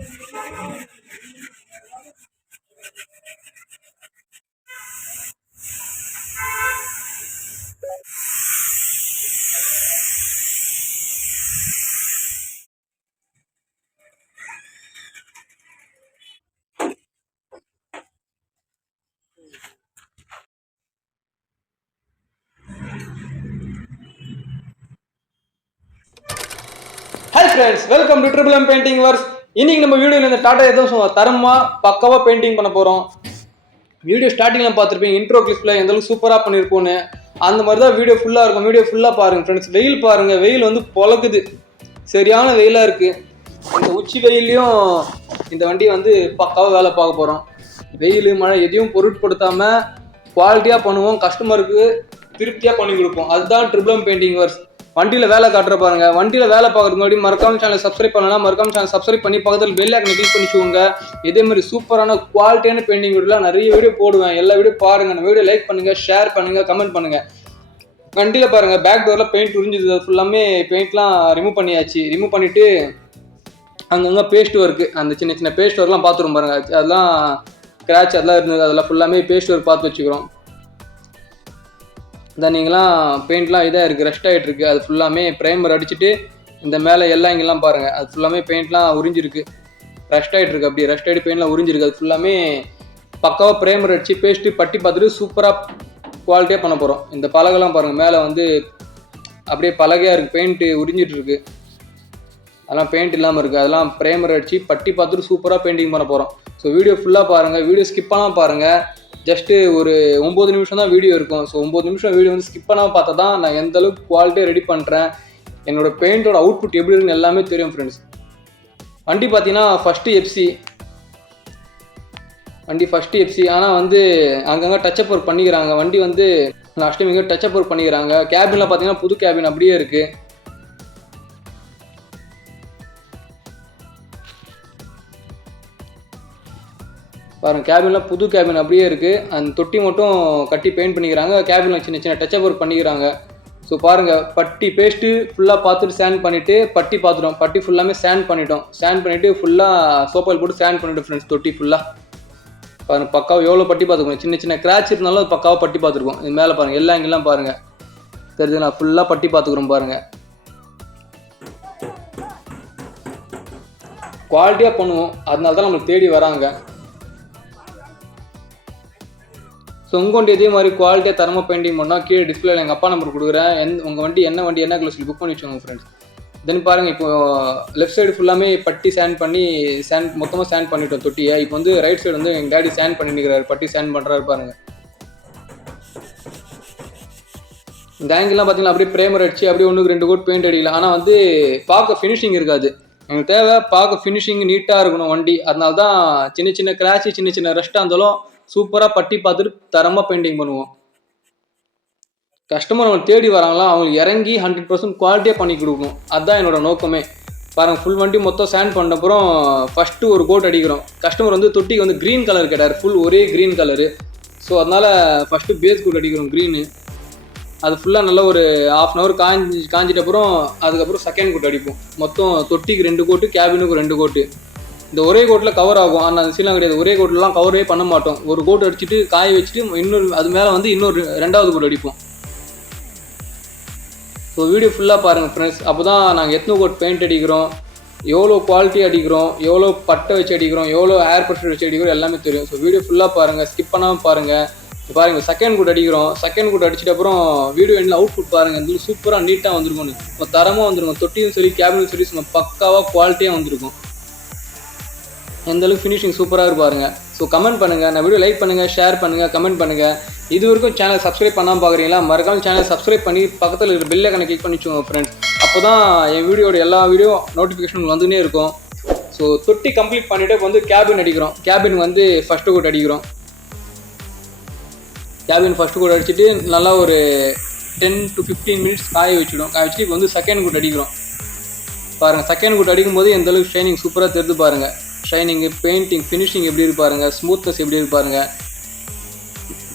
Hi friends, welcome to Triple M Painting Works. இன்னைக்கு நம்ம வீடியோல இந்த டாடா எதுவும் தரமா பக்காவா பெயிண்டிங் பண்ண போறோம். வீடியோ ஸ்டார்டிங்ல பார்த்திருப்பீங்க, இன்ட்ரோ கிளிப்ல எந்த அளவுக்கு சூப்பரா பண்ணிருப்போம்னு. அந்த மாதிரி தான் வீடியோ ஃபுல்லா இருக்கும். வீடியோ ஃபுல்லா பாருங்க ஃப்ரெண்ட்ஸ். வெயில் பாருங்க, வெயில் வந்து பொளக்குது, சரியான வெயிலா இருக்கு. இந்த உச்சி வெயிலையும் இந்த வண்டி வந்து பக்காவா வேலை பார்க்க போறோம். வெயில் மழை எதையும் பொருட்படுத்தாம குவாலிட்டியா பண்ணுவோம், கஸ்டமருக்கு திருப்தியா பண்ணி கொடுப்போம். அதுதான் ட்ரிபிள் எம் பெயிண்டிங் ஒர்க்ஸ். வண்டியில வேலை காட்டுற பாருங்க. வண்டியில வேலை பார்க்கறதுக்கு முன்னாடி மறக்காம சேனல் சப்ஸ்கிரைப் பண்ணலாம். மறக்காம சேனல் சப்ஸ்கிரைப் பண்ணி பக்கத்தில் பெல் ஐகானை கிளிக் பண்ணிச்சுக்கோங்க. இதே மாதிரி சூப்பரான குவாலிட்டியான பெயிண்டிங் வீடியோலாம் நிறைய வீடியோ போடுவேன். எல்லா வீடியோ பாருங்க. அந்த வீடியோ லைக் பண்ணுங்க, ஷேர் பண்ணுங்க, கமெண்ட் பண்ணுங்க. வண்டியில பாருங்க, பேக் டோர்ல பெயிண்ட் உறிஞ்சுது. ஃபுல்லாமே பெயிண்ட்லாம் ரிமூவ் பண்ணியாச்சு. ரிமூவ் பண்ணிட்டு அங்கங்க பேஸ்ட் ஒர்க்கு, அந்த சின்ன சின்ன பேஸ்ட் ஒர்க்லாம் பார்த்துரும் பாருங்க. அதெல்லாம் ஸ்க்ராட்ச் அதெல்லாம் இருந்தது, அதெல்லாம் ஃபுல்லாமே பேஸ்ட் ஒர்க் பார்த்து வச்சுக்கிறோம். இந்த நீங்களாம் பெயிண்ட்லாம் இதாக இருக்குது, ரெஸ்ட் ஆகிட்டு இருக்குது. அது ஃபுல்லாமே ப்ரைமர் அடிச்சுட்டு இந்த மேலே எல்லாம் இங்கெல்லாம் பாருங்கள், அது ஃபுல்லாமே பெயிண்ட்லாம் உறிஞ்சிருக்கு, ரெஸ்ட் ஆகிட்டு இருக்குது. அப்படி ரெஸ்ட் ஆகிட்டு பெயிண்ட்லாம் உறிஞ்சிருக்கு. அது ஃபுல்லாமே பக்காவாக ப்ரைமர் அடிச்சு பேஸ்ட்டு பட்டி பார்த்துட்டு சூப்பராக குவாலிட்டியாக பண்ண போகிறோம். இந்த பலகைலாம் பாருங்கள், மேலே வந்து அப்படியே பலகையாக இருக்குது, பெயிண்ட்டு உறிஞ்சிட்டு இருக்கு. அதெல்லாம் பெயிண்ட் இல்லாமல் இருக்குது. அதெல்லாம் ப்ரைமர் அடிச்சு பட்டி பார்த்துட்டு சூப்பராக பெயிண்டிங் பண்ண போகிறோம். ஸோ வீடியோ ஃபுல்லாக பாருங்கள், வீடியோ ஸ்கிப் பண்ணாமல் பாருங்கள். ஜஸ்ட்டு ஒரு 9 நிமிஷம் தான் வீடியோ இருக்கும். ஸோ 9 நிமிஷம் வீடியோ வந்து ஸ்கிப் பண்ணாமல் பார்த்தா தான் நான் எந்த அளவுக்கு குவாலிட்டியாக ரெடி பண்ணுறேன், என்னோடய பெயிண்டோட அவுட்புட் எப்படி இருக்குன்னு எல்லாமே தெரியும் ஃப்ரெண்ட்ஸ். வண்டி பார்த்தீங்கன்னா ஃபஸ்ட்டு எஃப்சி. ஆனால் வந்து அங்கங்கே டச்சப் ஒர்க் பண்ணிக்கிறாங்க. வண்டி வந்து லாஸ்ட் டைம் இங்கே டச்சப் ஒர்க் பண்ணிக்கிறாங்க. கேபினில் பார்த்தீங்கன்னா புது கேபின் அப்படியே இருக்குது. பாருங்கள், கேபின்லாம் புது கேபின் அப்படியே இருக்குது. அந்த தொட்டி மட்டும் கட்டி பெயிண்ட் பண்ணிக்கிறாங்க. கேபினில் சின்ன சின்ன டச்சப் ஒர்க் பண்ணிக்கிறாங்க. ஸோ பாருங்கள், பட்டி பேஸ்ட்டு ஃபுல்லாக பார்த்துட்டு சேண்ட் பண்ணிவிட்டு பட்டி பார்த்துட்டோம். பட்டி ஃபுல்லாமே சேண்ட் பண்ணிட்டோம். சேண்ட் பண்ணிவிட்டு ஃபுல்லாக சோப்பாயில் போட்டு சேண்ட் பண்ணிவிட்டு ஃப்ரெண்ட்ஸ். தொட்டி ஃபுல்லாக பாருங்கள், பக்காவாக எவ்வளோ பட்டி பார்த்துக்கணும். சின்ன சின்ன கிராச் இருந்தாலும் அது பக்காவாக பட்டி பார்த்துருக்கோம். இது மேலே பாருங்கள், எல்லாம் இங்கெல்லாம் பாருங்கள் தெரியுது, நான் ஃபுல்லாக பட்டி பார்த்துக்குறோம் பாருங்கள். குவாலிட்டியாக பண்ணுவோம், அதனால தான் நம்மளுக்கு தேடி வராங்க. ஸோ உங்கள் வண்டி இதே மாதிரி குவாலிட்டியாக தரமாக பெயிண்டிங் பண்ணால் கீழே டிஸ்பிளேல எங்கள் அப்பா நம்பர் கொடுக்குறேன். உங்கள் வண்டி என்ன கிலோ சொல்லி புக் பண்ணி வச்சுக்கோங்க ஃப்ரெண்ட்ஸ். தென் பாருங்கள், இப்போ லெஃப்ட் சைடு ஃபுல்லாமே பட்டி சேண்ட் பண்ணி மொத்தமாக சேண்ட் பண்ணிட்டோம் தொட்டியை. இப்போ வந்து ரைட் சைடு வந்து எங்கள் டேடி சேண்ட் பண்ணிக்கிறாரு, பட்டி சேண்ட் பண்ணுறாரு பாருங்கள். இந்த ஆங்கிள்லாம் பார்த்தீங்கன்னா அப்படியே ப்ரைமர் அடிச்சு அப்படியே 1-2 கோட் பெயிண்ட் அடிக்கலாம். ஆனால் வந்து பார்க்க ஃபினிஷிங் இருக்காது. எங்களுக்கு தேவை பார்க்க ஃபினிஷிங் நீட்டாக இருக்கணும் வண்டி. அதனால தான் சின்ன சின்ன கிராச்சு, சின்ன சின்ன ரெஸ்ட்டாக இருந்தாலும் சூப்பராக பட்டி பார்த்துட்டு தரமாக பெயிண்டிங் பண்ணுவோம். கஸ்டமர் அவங்க தேடி வராங்களா, அவங்களுக்கு இறங்கி 100% குவாலிட்டியாக பண்ணி கொடுக்கணும். அதுதான் என்னோட நோக்கமே. பாருங்கள், ஃபுல் வண்டி மொத்தம் சேண்ட் பண்ண அப்புறம் ஃபஸ்ட்டு ஒரு கோட் அடிக்கிறோம். கஸ்டமர் வந்து தொட்டிக்கு வந்து க்ரீன் கலர் கேட்டார், ஃபுல் ஒரே க்ரீன் கலரு. ஸோ அதனால் ஃபஸ்ட்டு பேஸ் கோட் அடிக்கிறோம் க்ரீனு. அது ஃபுல்லாக நல்லா ஒரு 1/2 hour காஞ்சிட்ட அப்புறம் அதுக்கப்புறம் செகண்ட் கோட் அடிப்போம். மொத்தம் தொட்டிக்கு 2 கோட்டு, கேபினுக்கு 2 கோட்டு. இந்த ஒரே கோட்டில் கவர் ஆகும். ஆனால் அது சீலாம் கிடையாது. ஒரே கோட்லாம் கவரே பண்ண மாட்டோம். ஒரு கோட் அடிச்சுட்டு காய வச்சுட்டு இன்னொரு அது மேலே வந்து இன்னொரு 2வது கோட் அடிப்போம். ஸோ வீடியோ ஃபுல்லாக பாருங்கள் ஃப்ரெண்ட்ஸ். அப்போ தான் நாங்கள் எத்தனை கோட் பெயிண்ட் அடிக்கிறோம், எவ்வளோ குவாலிட்டி அடிக்கிறோம், எவ்வளோ பட்டை வச்சு அடிக்கிறோம், எவ்வளோ ஏர் ப்ரெஷர் வச்சு அடிக்கிறோம் எல்லாமே தெரியும். ஸோ வீடியோ ஃபுல்லாக பாருங்கள், ஸ்கிப் பண்ணாமல் பாருங்கள். பாருங்கள், செகண்ட் கோட் அடிக்கிறோம். செகண்ட் கோட் அடிச்சிட்டு அப்புறம் வீடியோ எண்டில் அவுட்புட் பாருங்கள். இந்த சூப்பராக நீட்டாக வந்துருக்கும், இப்போ தரமாக வந்துருக்கும். தொட்டியும் சரி கேபினும் சரி நம்ம பக்காவாக குவாலிட்டியாக வந்துருக்கும். எந்த அளவுக்கு ஃபினிஷிங் சூப்பராக இருப்பாருங்க. ஸோ கமெண்ட் பண்ணுங்கள், நான் வீடியோ லைக் பண்ணுங்கள், ஷேர் பண்ணுங்கள், கமெண்ட் பண்ணுங்கள். இது வரைக்கும் சேனல் சப்ஸ்கிரைப் பண்ணாமல் பார்க்குறீங்களா, மறக்காமல் சேனல் சப்ஸ்கிரைப் பண்ணி பக்கத்தில் இருக்கிற பெல் ஐகானை கிளிக் பண்ணி வச்சுக்கோங்க ஃப்ரெண்ட்ஸ். அப்போ தான் என் வீடியோட எல்லா வீடியோ நோட்டிஃபிகேஷன் வந்துனே இருக்கும். ஸோ தொட்டி கம்ப்ளீட் பண்ணிவிட்டு இப்போ வந்து கேபின் அடிக்கிறோம். கேபின் வந்து ஃபஸ்ட்டு கோட் அடிக்கிறோம். கேபின் ஃபஸ்ட்டு கோட் அடிச்சுட்டு நல்லா ஒரு 10 to 15 minutes காய வச்சுட்டு இப்போ வந்து செகண்ட் கோட் அடிக்கிறோம். பாருங்கள், செகண்ட் கோட் அடிக்கும்போது எந்த அளவுக்கு ஷைனிங் சூப்பராக தெரிஞ்சு பாருங்கள். ஷைனிங்கு, பெயிண்டிங், ஃபினிஷிங் எப்படி இருப்பாருங்க, ஸ்மூத்னஸ் எப்படி இருப்பாருங்க.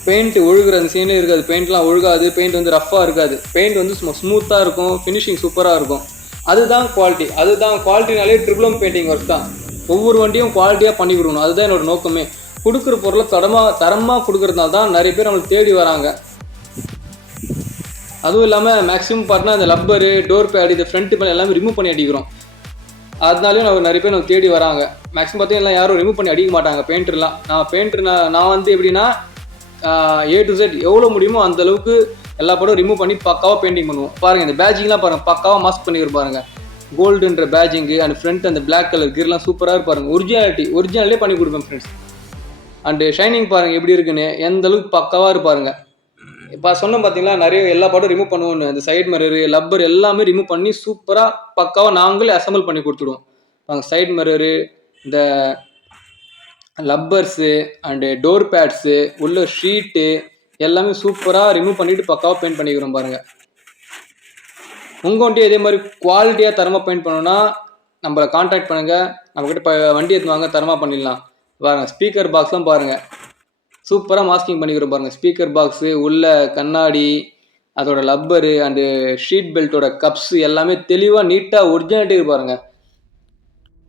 பெயிண்ட் ஒழுகுற அந்த சீனே இருக்காது, பெயிண்ட்லாம் ஒழுகாது, பெயிண்ட் வந்து ரஃப்பாக இருக்காது, பெயிண்ட் வந்து ஸ்மூத்தாக இருக்கும், ஃபினிஷிங் சூப்பராக இருக்கும். அதுதான் குவாலிட்டி. அதுதான் குவாலிட்டினாலே ட்ரிபிள் எம் பெயிண்டிங் ஒர்க் தான். ஒவ்வொரு வண்டியும் குவாலிட்டியாக பண்ணி கொடுக்கணும், அதுதான் என்னோட நோக்கமே. கொடுக்குற பொருளை தரமாக கொடுக்கறதுனால தான் நிறைய பேர் நம்மளுக்கு தேடி வராங்க. அதுவும் இல்லாமல் மேக்ஸிமம் பார்த்தீங்கன்னா இந்த லப்பரு, டோர் பேடு, இது ஃப்ரண்ட் பேனல் எல்லாமே ரிமூவ் பண்ணி அடிக்கிறோம். அதனாலேயும் நிறைய பேர் நம்ம தேடி வராங்க. மேக்ஸிமம் பார்த்தீங்கன்னா யாரும் ரிமூவ் பண்ணி அடிக்க மாட்டாங்க பெயிண்டர்லாம். நான் வந்து எப்படின்னா A to Z எவ்வளோ முடியுமோ அந்த அளவுக்கு எல்லா படம் ரிமூவ் பண்ணி பக்காவாக பெயிண்டிங் பண்ணுவோம். பாருங்கள் இந்த பேஜிங்லாம் பாருங்கள், பக்காவாக மாஸ்க் பண்ணிக்கிற பாருங்க. கோல்டுன்ற பேஜிங்கு அண்ட் ஃப்ரண்ட் அந்த பிளாக் கலர் கிர்லாம் சூப்பராக இருப்பாருங்க. ஒரிஜினாலே பண்ணி கொடுப்பேன் ஃப்ரெண்ட்ஸ். அண்டு ஷைனிங் பாருங்கள் எப்படி இருக்குன்னு, எந்த அளவுக்கு பக்காவாக இருப்பாருங்க. இப்போ சொன்ன பார்த்தீங்களா நிறைய எல்லா படம் ரிமூவ் பண்ணுவோன்னு, அந்த சைட் மிரரு, லப்பர் எல்லாமே ரிமூவ் பண்ணி சூப்பராக பக்காவாக நாங்களே அசம்பிள் பண்ணி கொடுத்துடுவோம். நாங்கள் சைட் மிரரு, இந்த லப்பர்ஸு அண்டு டோர் பேட்ஸு, உள்ள ஷீட்டு எல்லாமே சூப்பராக ரிமூவ் பண்ணிவிட்டு பக்காவாக பெயிண்ட் பண்ணிக்கிறோம் பாருங்கள். உங்கள் வண்டியும் இதே மாதிரி குவாலிட்டியாக தரமாக பெயிண்ட் பண்ணணுன்னா நம்மளை கான்டாக்ட் பண்ணுங்கள். நம்மக்கிட்ட வண்டி எடுத்துவாங்க, தரமாக பண்ணிடலாம். பாருங்கள் ஸ்பீக்கர் பாக்ஸ்லாம் பாருங்கள் சூப்பராக மாஸ்கிங் பண்ணிக்கிறோம் பாருங்கள். ஸ்பீக்கர் பாக்ஸு, உள்ள கண்ணாடி, அதோட லப்பரு அண்டு ஷீட் பெல்ட்டோட கப்ஸு எல்லாமே தெளிவாக நீட்டாக ஒரிஜினாலிட்டி பாருங்கள்.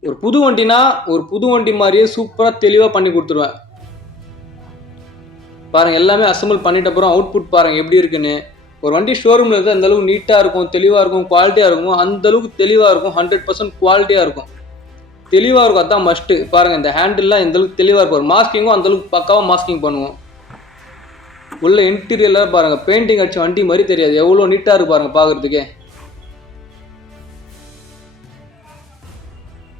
ஒரு புது வண்டினா ஒரு புது வண்டி மாதிரியே சூப்பராக தெளிவாக பண்ணி கொடுத்துருவேன் பாருங்கள். எல்லாமே அசம்பிள் பண்ணிட்ட அப்புறம் அவுட்புட் பாருங்கள் எப்படி இருக்குன்னு. ஒரு வண்டி ஷோரூமில் இருந்தால் அந்த அளவுக்கு நீட்டாக இருக்கும், தெளிவாக இருக்கும், குவாலிட்டியாக இருக்கும். அந்த அளவுக்கு தெளிவாக இருக்கும், 100% குவாலிட்டியாக இருக்கும், தெளிவாக இருக்கும். அதுதான் மஸ்ட்டு. பாருங்கள் இந்த ஹேண்டில்லாம் எந்த அளவுக்கு தெளிவாக இருக்கும். மாஸ்கிங்கும் அந்தளவுக்கு பக்காவாக மாஸ்கிங் பண்ணுவோம். உள்ள இன்டீரியரில் பாருங்கள் பெயிண்டிங் அடிச்ச வண்டி மாதிரி தெரியாது, எவ்வளோ நீட்டாக இருக்கு பாருங்கள் பார்க்குறதுக்கே.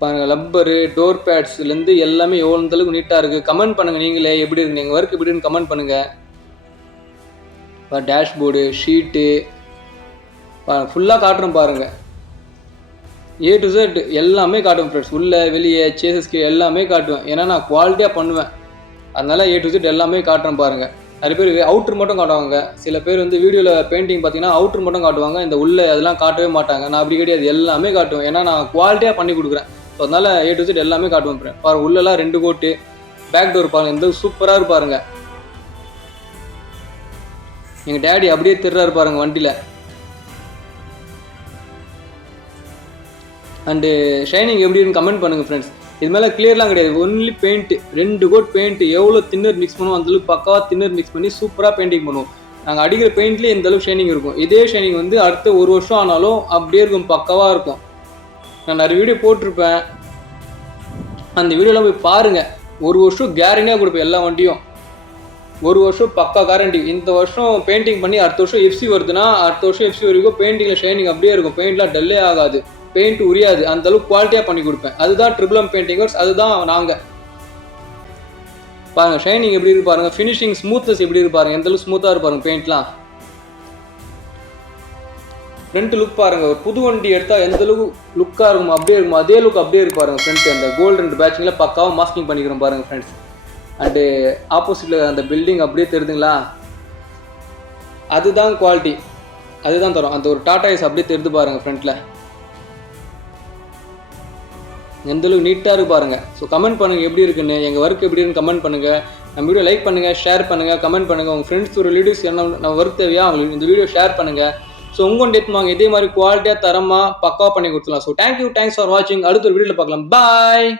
பாருங்கள் லப்பரு, டோர் பேட்ஸ்லேருந்து எல்லாமே எவ்வளோ அளவுக்கு நீட்டாக இருக்குது. கமெண்ட் பண்ணுங்கள் நீங்களே எப்படி இருக்கு, எங்கள் ஒர்க் எப்படி இருக்குன்னு கமெண்ட் பண்ணுங்கள். டேஷ்போர்டு, ஷீட்டு ஃபுல்லாக காட்டுறோம் பாருங்கள். A to Z எல்லாமே காட்டுவேன் ஃப்ரெண்ட்ஸ். உள்ளே வெளியே சேசஸ்க்கு எல்லாமே காட்டுவேன். ஏன்னா நான் குவாலிட்டியாக பண்ணுவேன், அதனால் A to Z எல்லாமே காட்டுறேன் பாருங்கள். நிறைய பேர் அவுட்ரு மட்டும் காட்டுவாங்க. சில பேர் வந்து வீடியோவில் பெயிண்டிங் பார்த்தீங்கன்னா அவுட்ரு மட்டும் காட்டுவாங்க, இந்த உள்ளே அதெல்லாம் காட்டவே மாட்டாங்க. நான் அப்படி கிடையாது, எல்லாமே காட்டுவேன். ஏன்னா நான் குவாலிட்டியாக பண்ணி கொடுக்குறேன். ஸோ அதனால் A to Z எல்லாமே காட்டுவேன் ஃப்ரெண்ட். பாருங்கள் உள்ளெல்லாம் 2 கோட்டு, பேக் டோர் பாருங்கள் எந்த சூப்பராக இருப்பாருங்க. எங்கள் டேடி அப்படியே திருறாரு பாருங்கள் வண்டியில். அண்டு ஷைனிங் எப்படி இருக்குன்னு கமெண்ட் பண்ணுங்கள் ஃப்ரெண்ட்ஸ். இது மேலே கிளியர்லாம் கிடையாது, ஒன்லி பெயிண்ட்டு. 2 கோட் பெயிண்ட்டு எவ்வளோ தின்னர் மிக்ஸ் பண்ணுவோம் அந்தளவுக்கு பக்காவாக தின்னர் மிக்ஸ் பண்ணி சூப்பராக பெயிண்டிங் பண்ணுவோம். நாங்கள் அடிக்கிற பெயிண்ட்லேயே இந்தளவுக்கு ஷைனிங் இருக்கும். இதே ஷைனிங் வந்து அடுத்த 1 வருஷம் ஆனாலும் அப்படியே இருக்கும், பக்காவாக இருக்கும். நான் நிறைய வீடியோ போட்டிருப்பேன், அந்த வீடியோலாம் போய் பாருங்கள். 1 வருஷம் கேரண்டியாக கொடுப்பேன் எல்லா வண்டியும். 1 வருஷம் பக்கா கேரண்டி. இந்த வருஷம் பெயிண்டிங் பண்ணி அடுத்த வருஷம் எஃப்சி வருதுன்னா அடுத்த வருஷம் எஃப்சி வரைக்கும் பெயிண்டிங்கில் ஷைனிங் அப்படியே இருக்கும். பெயிண்ட்லாம் டல்லே ஆகாது, பெயிண்ட் உரியாது, அந்த அளவுக்கு குவாலிட்டியாக பண்ணி கொடுப்பேன். அதுதான் ட்ரிபிள் எம் பெயிண்டிங் ஒர்க்ஸ், அதுதான் நாங்கள். பாருங்கள் ஷைனிங் எப்படி இருக்கு பாருங்கள், ஃபினிஷிங் ஸ்மூத்னஸ் எப்படி இருக்கு பாருங்கள், எந்த அளவுக்கு ஸ்மூத்தாக இருப்பாருங்க பெயிண்ட்லாம். ஃப்ரண்ட் லுக் பாருங்கள், ஒரு புது வண்டி எடுத்தால் எந்த அளவுக்கு லுக்காக இருக்கும் அப்படியே இருக்கும், அதே லுக் அப்படியே இருக்கு பாருங்கள். ஃப்ரண்ட் அந்த கோல்டன் பேட்சிங்கில் பக்காவாக மாஸ்கிங் பண்ணிக்கிறோம் பாருங்கள் ஃப்ரெண்ட்ஸ். அண்டு ஆப்போசிட்டில் அந்த பில்டிங் அப்படியே தெரியுதுங்களா, அதுதான் குவாலிட்டி, அதுதான் தரும். அந்த ஒரு டாடா ஏஸ் அப்படியே தெரிந்து பாருங்கள் ஃப்ரண்ட்டில் எந்தளவுக்கு நீட்டாக இருக்கு பாருங்கள். ஸோ கமெண்ட் பண்ணுங்கள் எப்படி இருக்குன்னு, எங்கள் ஒர்க் எப்படி இருக்குன்னு கமெண்ட் பண்ணுங்கள். நம்ம வீடியோ லைக் பண்ணுங்கள், ஷேர் பண்ணுங்கள், கமெண்ட் பண்ணுங்கள். உங்கள் ஃப்ரெண்ட்ஸ் ஒரு ரிலேட்டிவ்ஸ் என்ன நம்ம ஒர்க் தேவையா அவங்களுக்கு இந்த வீடியோ ஷேர் பண்ணுங்கள். ஸோ உங்கள் டேட்மாங்க இதே மாதிரி குவாலிட்டியாக தரமாக பக்காவாக பண்ணி கொடுத்துலாம். ஸோ தேங்க்யூ, தேங்க்ஸ் ஃபார் வாட்சிங். அடுத்த ஒரு வீடியோவில் பார்க்கலாம். பாய்.